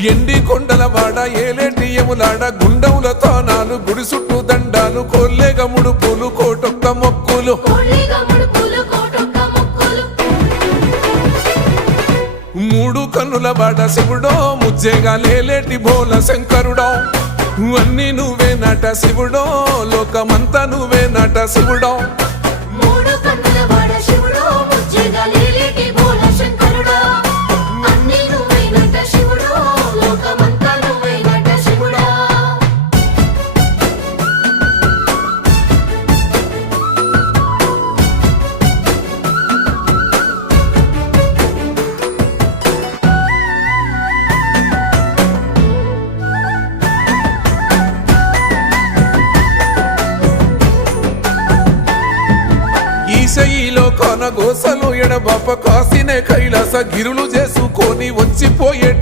ఎండి కొండల వాడ ఏలేటి యములాడ గుండముల తానాలు గుడి చుట్టూ దండాలు కొల్లేగ ముడుపులు కోటొక్క మొక్కులు మూడు కన్నుల వాడ శివుడో ముజ్జేగా లేలేటి బోల శంకరుడో అన్ని నువ్వే నట శివుడో లోకమంతా నువ్వే నట శివుడో ఈశయిలో కొన గోసలు ఎడబాప కాసినే కైలాస గిరులు చేసుకొని వచ్చిపోయేటో